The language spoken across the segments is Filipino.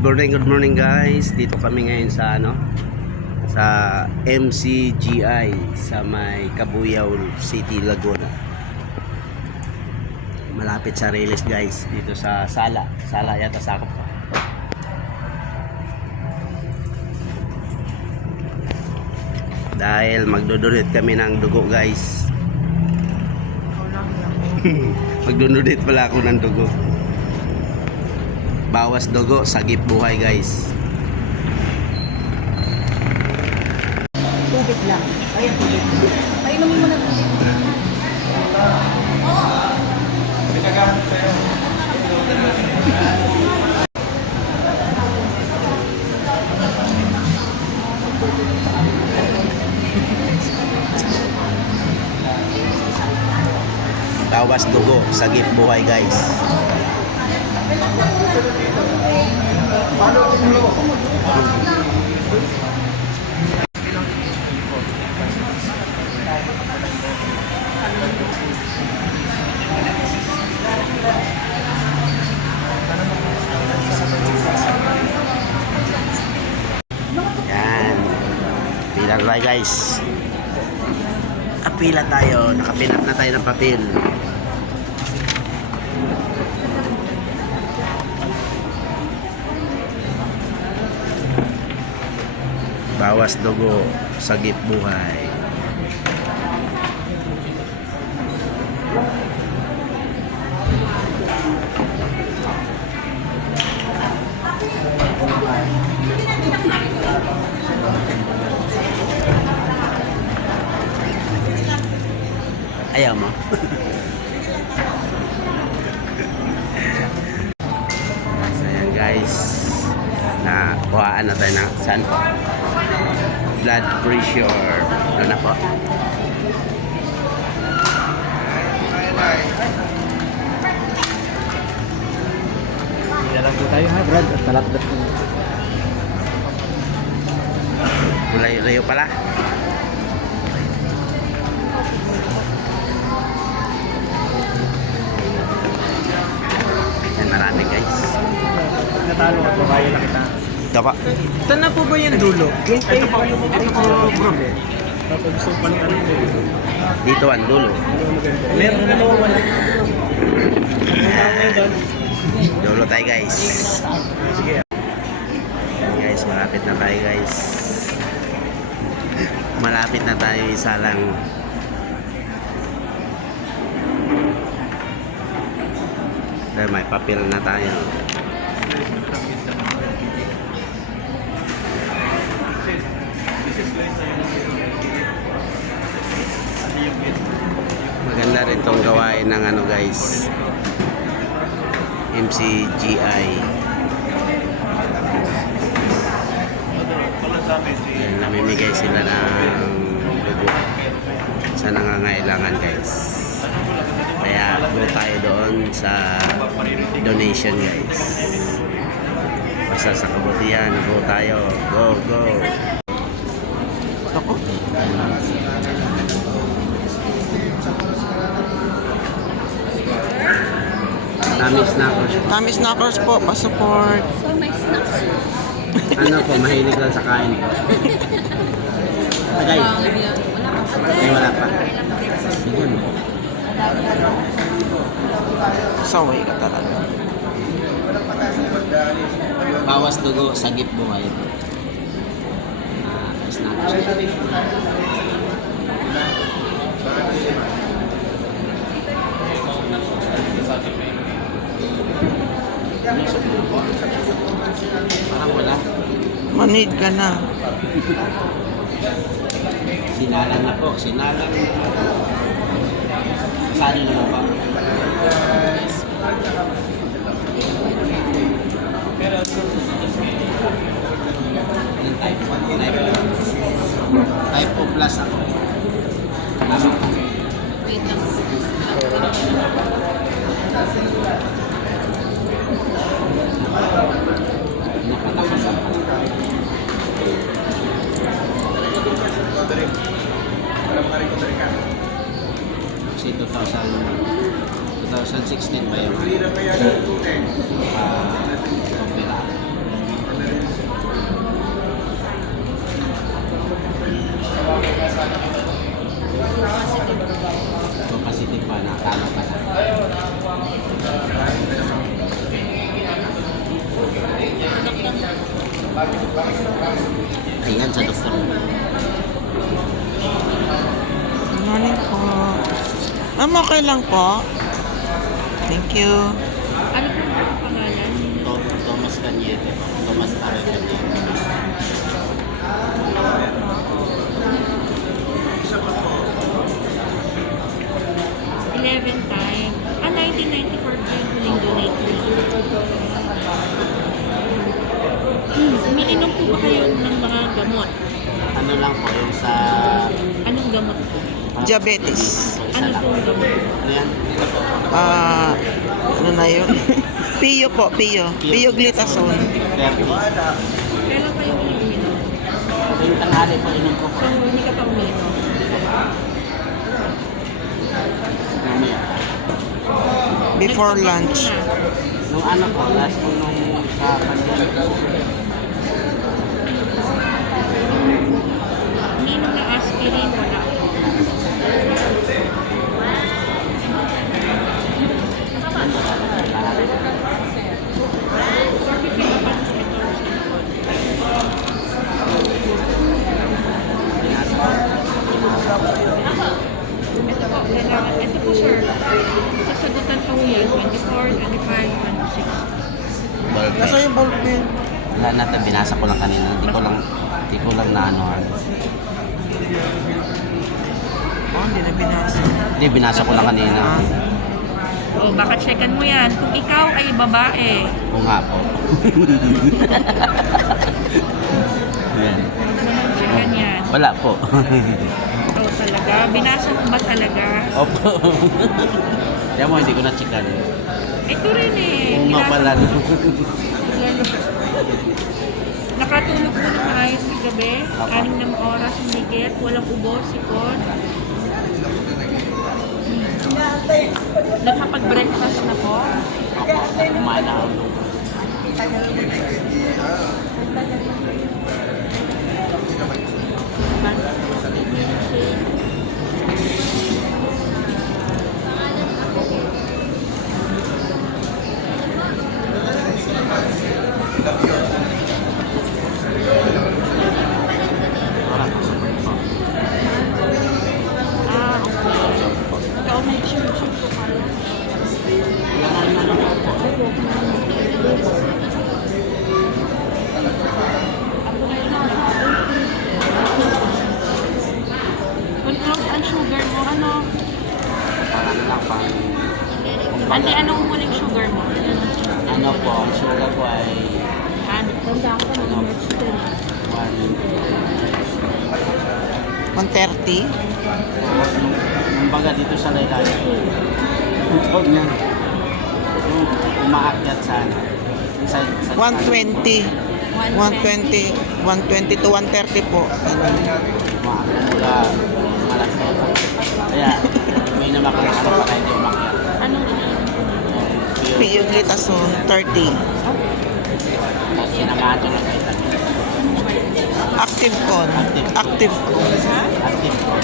Good morning guys. Dito kami ngayon sa sa MCGI sa may Cabuyao City, Laguna. Malapit sa Riles guys, dito sa Sala yata sakop pa. Dahil magdudunit kami ng dugo guys. Magdudunit pala ako ng dugo. Bawas dugo, sagip buhay guys. Tubig lang. Ayan, tubig. Ay, inumin mo na tubig. Pinagamit sa'yo. Bawas dugo, sagip buhay guys. Yan. Pila tayo guys. Apila tayo. Nakapilap na tayo ng papel. Bawas dugo, sagip buhay. Ayaw mo. So yan guys, nakuhaan na tayo ng saan po? Blood pressure. Ano na po? Ilan po tayo ha, Brad? At talapdat po. Layo pala. Yan, marami guys. Pag natalo ka po, kaya lang kita. Ito pa. Saan na po ba yung dulo? Ito po, bro. Kapag gusto pa ng ano Dito ang dulo. meron na nawawala. Dulo tayo guys. Sige. Yan, guys, malapit na tayo guys. Malapit na tayo, isa lang. Dahil may papel na tayo. Maganda rin tong gawain ng ano guys, MCGI. Yan, namimigay sila ng dugo sa nangangailangan guys. Kaya go tayo doon sa donation guys. Basta sa kabutihan, go tayo. Go. Ako. Tommy Snackers po, pa-support. So, may snacks. Ano po, mahilig lang sa kain po. Agay. Ay, wala pa. Yun. Saway ka talaga. Bawas dugo, sagip buhay. Snackers. Parang wala. Manid ka na. Sinalang na po. Sinalang. Saan naman ba? Yung type 1. Type 2 plus ako. Tama po. Wait lang. Napatakas ako. Kasi 2016 ba yun? Opera. pa, nakatama pa na. Ayan sa doktor. Good morning po. Ma'am, okay lang po. Thank you. Ano po ang pangalan? Thomas Cañete. Thomas Aral Cañete. Time. 1994 po yung huling donate ko. Umiinom po ba kayo ng mga gamot? Ano lang po, yung sa... Anong gamot po? Diabetes. Isa Ano lang. po yung gamot? Ano yan? Ano na yun? Pio po, Pio. Pio glitazone. 30. Kailan kayo umiinom? Yung tanghali po, inom ko po. So, hindi ka pa umiinom? Mamaya. Before Nagtapos lunch. mo na. Nung ano po, last po nung sa pandemic. Umiinom ng aspirin, wala. Ito po sir, sasagutan po yan, 24, 25, 26. Nasa yung bulk pen? Wala na, binasa ko lang kanina. Hindi ko lang na ano. Oh, hindi na binasa. Hindi, binasa ko lang kanina. O, baka checkan mo yan. Kung ikaw ay babae, Oo nga po. Yan. checkan yan. Wala po. Ikaw talaga. Binasa mo ba talaga? Opo. Kaya mo, hindi ko na-checkan. Ito rin eh. Oo nga Binasa pala. mo. Nakatulog mo ng maayos sa gabi. Opo. 6 oras humigit. Walang ubos, sikon. Nakapag-breakfast na po. Opo. Kumain na ako. Ah, okay. Ikaw may chum-chum po kayo. Ako na yun. Control ang sugar mo. Ano? Parang lang pang... Ate, anong huling sugar mo? Ano po, ang sugar ko ay... Tanda ko Ano? 130. Kumbaga dito sa laylayan. Huwag na. Umaakyat sana. Sa 120. 120. 120 to 130 po. Umaakyat mula alas 7. Kaya may namakalas na para hindi umakyat. Anong iniinom ko nito? Pio glitazone 30. Tapos sinamahan ko lang kayo tayo. Active con. Active con. Active ko.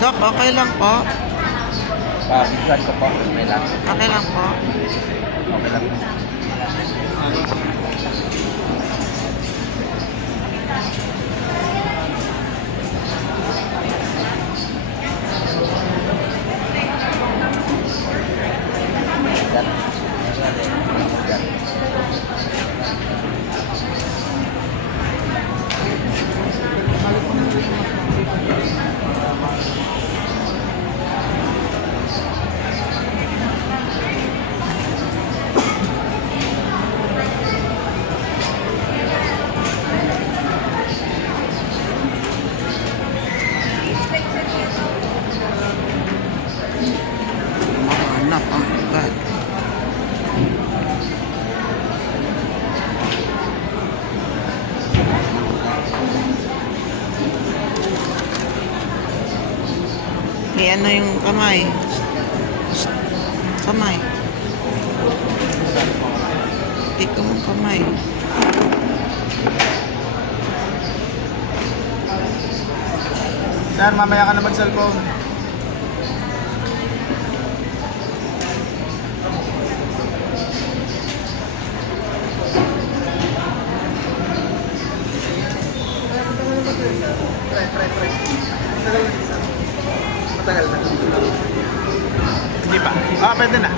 Dok, okay lang po. Pabigyan ko po. May lang. Okay lang po. Okay lang. Yan. Yan. ano yung kamay. Kamay. Ikaw ang kamay. Sir, mamaya ka na mag-cellphone. Matagal na. Hindi pa. Pwede na.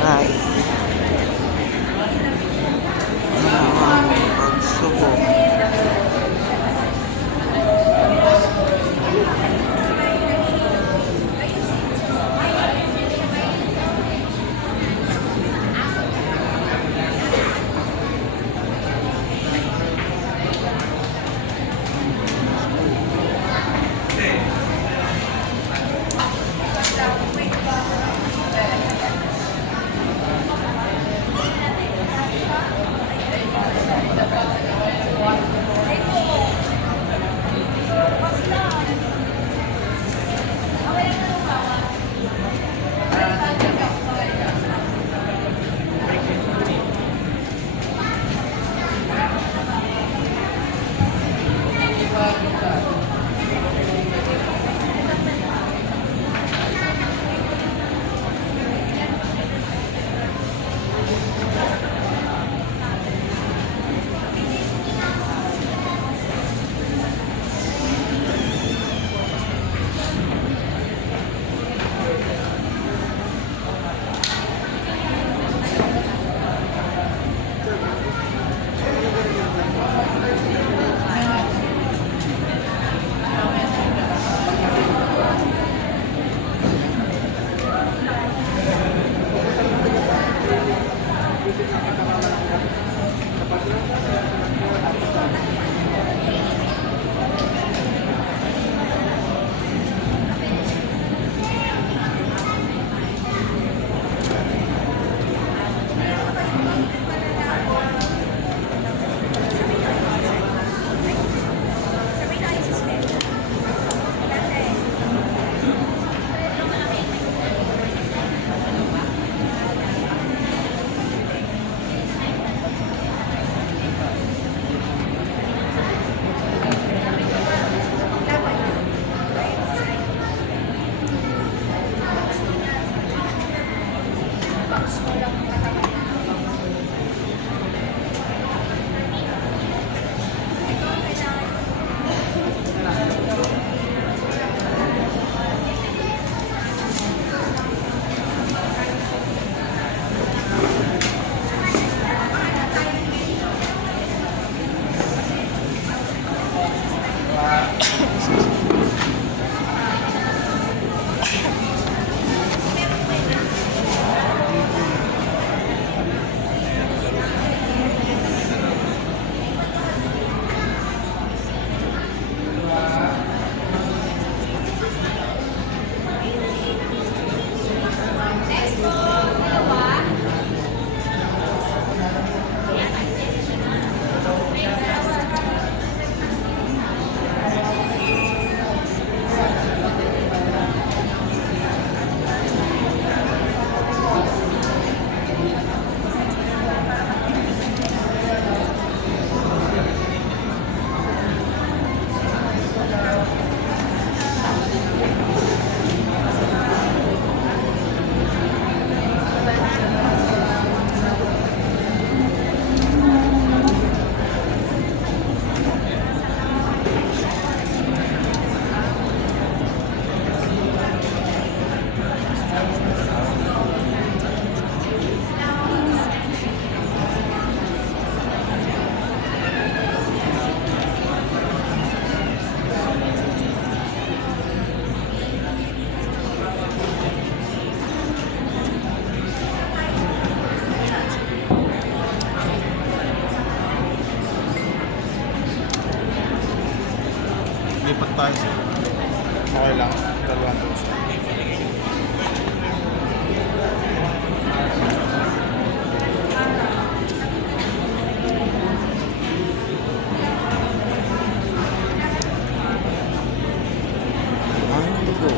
Ay. Pagsubo. Lipat tayo sir. Okay lang. 2,000. Ang dugo.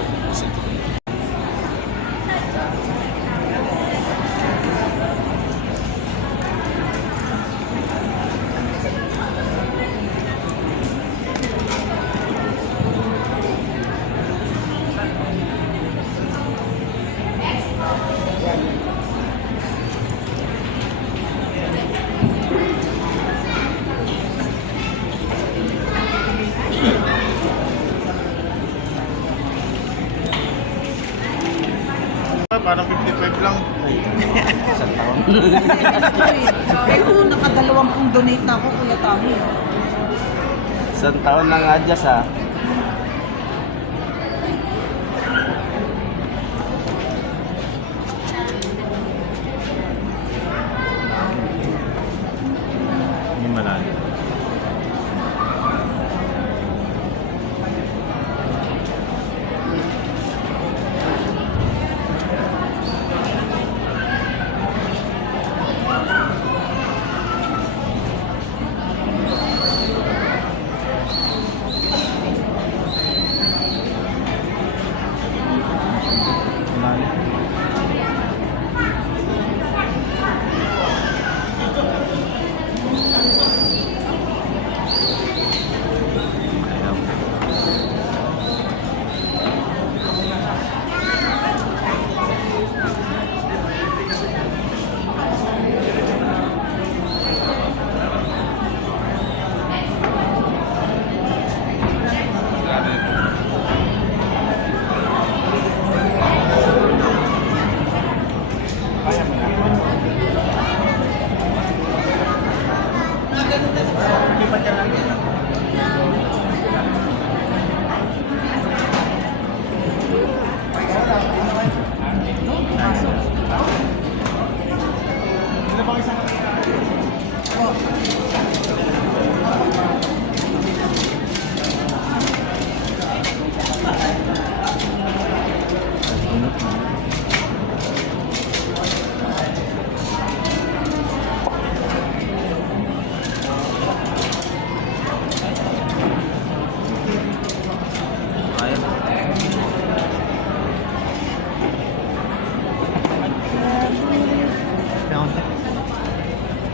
Parang 55 lang. Isang taon. Eh kung nakadalawampung donate na ako, Kuya Tommy. Isang taon ng adjust ha. Hindi malalim.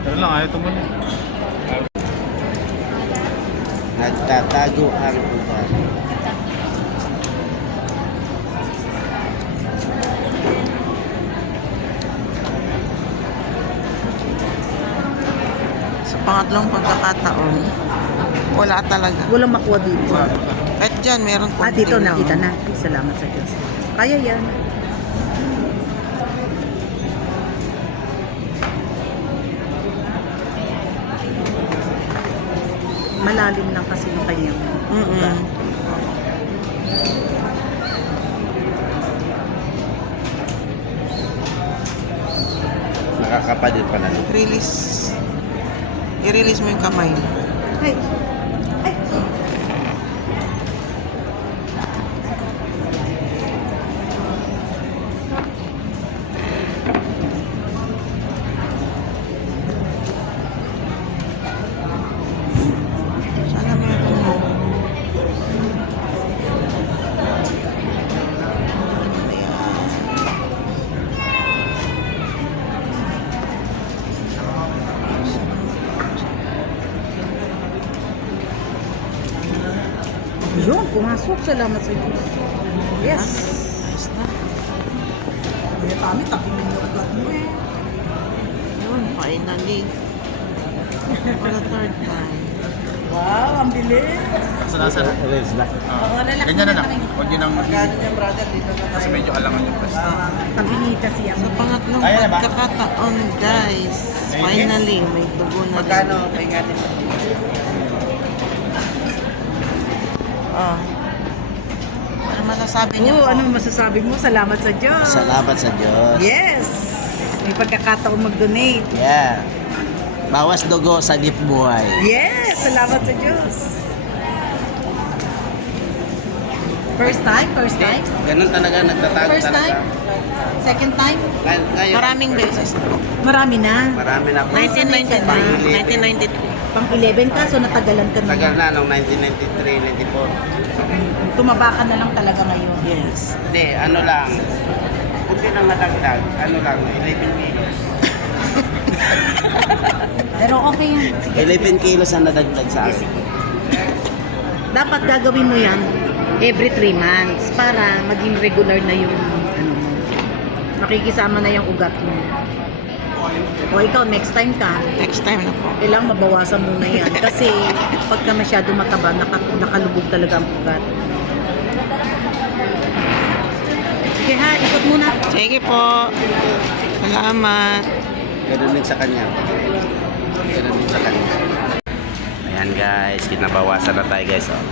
Pero lang, ayaw tumuloy. Nagtatago ang ugat. Sa pangatlong pagkakataon, wala talaga. Walang makuha dito. Kahit dyan, meron Ah, dito konting- nakita na. Salamat sa Diyos. Kaya yan. Malalim lang kasi yung kanyang Mm-mm. Nakakapa din pala. Release. I-release mo yung kamay mo. Ay. Ay. Sana meron mo. Yun, pumasok. Salamat sa Diyos. Yes. Ayos na. Kuya Tommy, tapos yung ugat mo eh. Yun, finally. For the third time. Wow, ang bilis. Nasa. Release na. Ganyan na lang. Huwag yun ang... niya, brother, dito na Kasi medyo alangan yung pwesto. Pabinita siya. Sa pangatlong Kaya na ba? pagkakataon, guys. Finally, may dugo na rin. Pahingatin mo? Oh. Ano masasabi niyo Oo, po? ano masasabi mo? Salamat sa Diyos. Salamat sa Diyos. Yes! May pagkakataon mag-donate. Yeah. Bawas dugo, sagip buhay. Yes! Salamat sa Diyos. First time? First time? Ganun talaga, nagtatago First talaga. time? Second time? Ngayon, Maraming beses na po. Marami na. marami na po. 1993. Pang 11 ka, so natagalan ka Tagal na. na, nung 1993, 94. Tumaba ka na lang talaga ngayon. Yes. Hindi, ano lang. Kunti lang nadagdag. Ano lang, 11 kilos. Pero okay yan. Sige. 11 kilos ang nadagdag sa akin. Dapat gagawin mo yan every 3 months para maging regular na yung ano, makikisama na yung ugat mo. O ikaw, next time ka, Next time na po. kailangan mabawasan muna yan. Kasi pagka masyado mataba, nakalubog talaga ang ugat. Sige ha, ikot muna. Sige po. Salamat. Ganun din sa kanya. Ganun din sa kanya. Ayan guys, kinabawasan na tayo guys. Oh.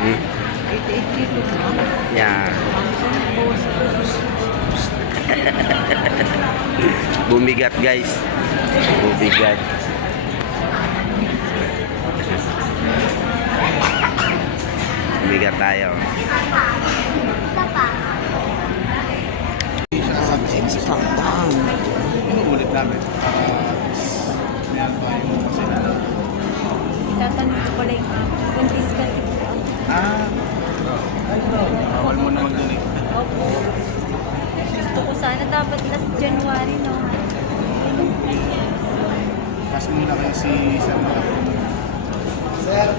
Hmm. 88 kilos na. Yan. Bumigat guys. Bumigat. Bumigat tayo. Extra daan. Inuulit namin. Meron pa yung kasi na. Tatanong ko lang, buntis kasi po. Bawal mo naman dun eh. Opo. Gusto ko sana dapat last January, no? Mas muna kayo si Sir Malapit. Yan.